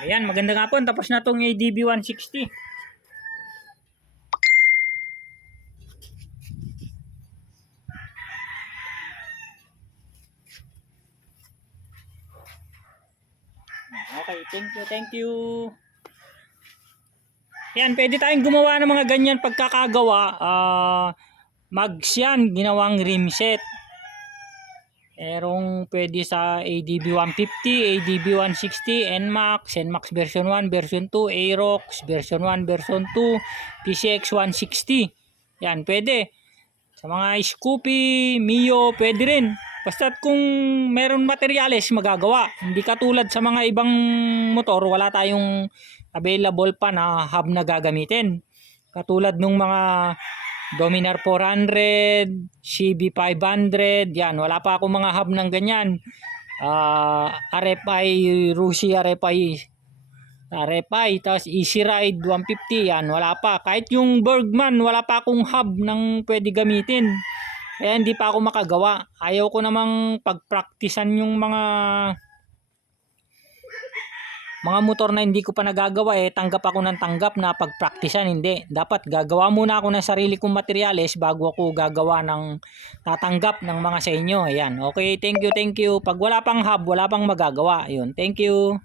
Ayan, magandang hapon. Tapos na tong ADB 160. Okay, thank you. Yan, pwede tayong gumawa ng mga ganyan pagkakagawa. Mags yan, ginawang rim set. Merong pwede sa ADB 150, ADB 160, NMAX version 1, version 2, Aerox version 1, version 2, PCX 160. Yan, pwede. Sa mga Scoopy, Mio, pwede rin. Basta kung meron materyales, magagawa. Hindi katulad sa mga ibang motor, wala tayong available pa na hub na gagamitin. Katulad nung mga Dominar 400, CB 500, yan. Wala pa akong mga hub ng ganyan. RFI, Rusi RFI, tapos Easy Ride 150, yan. Wala pa. Kahit yung Bergman, wala pa akong hub ng pwede gamitin. Kaya hindi pa ako makagawa. Ayaw ko namang pagpraktisan yung mga motor na hindi ko pa nagagawa, tanggap ako ng tanggap na pagpraktisan. Hindi. Dapat gagawa muna ako ng sarili kong materyales bago ako gagawa ng tatanggap ng mga sa inyo. Ayan. Okay, thank you. Pag wala pang hub, wala pang magagawa. Ayun. Thank you.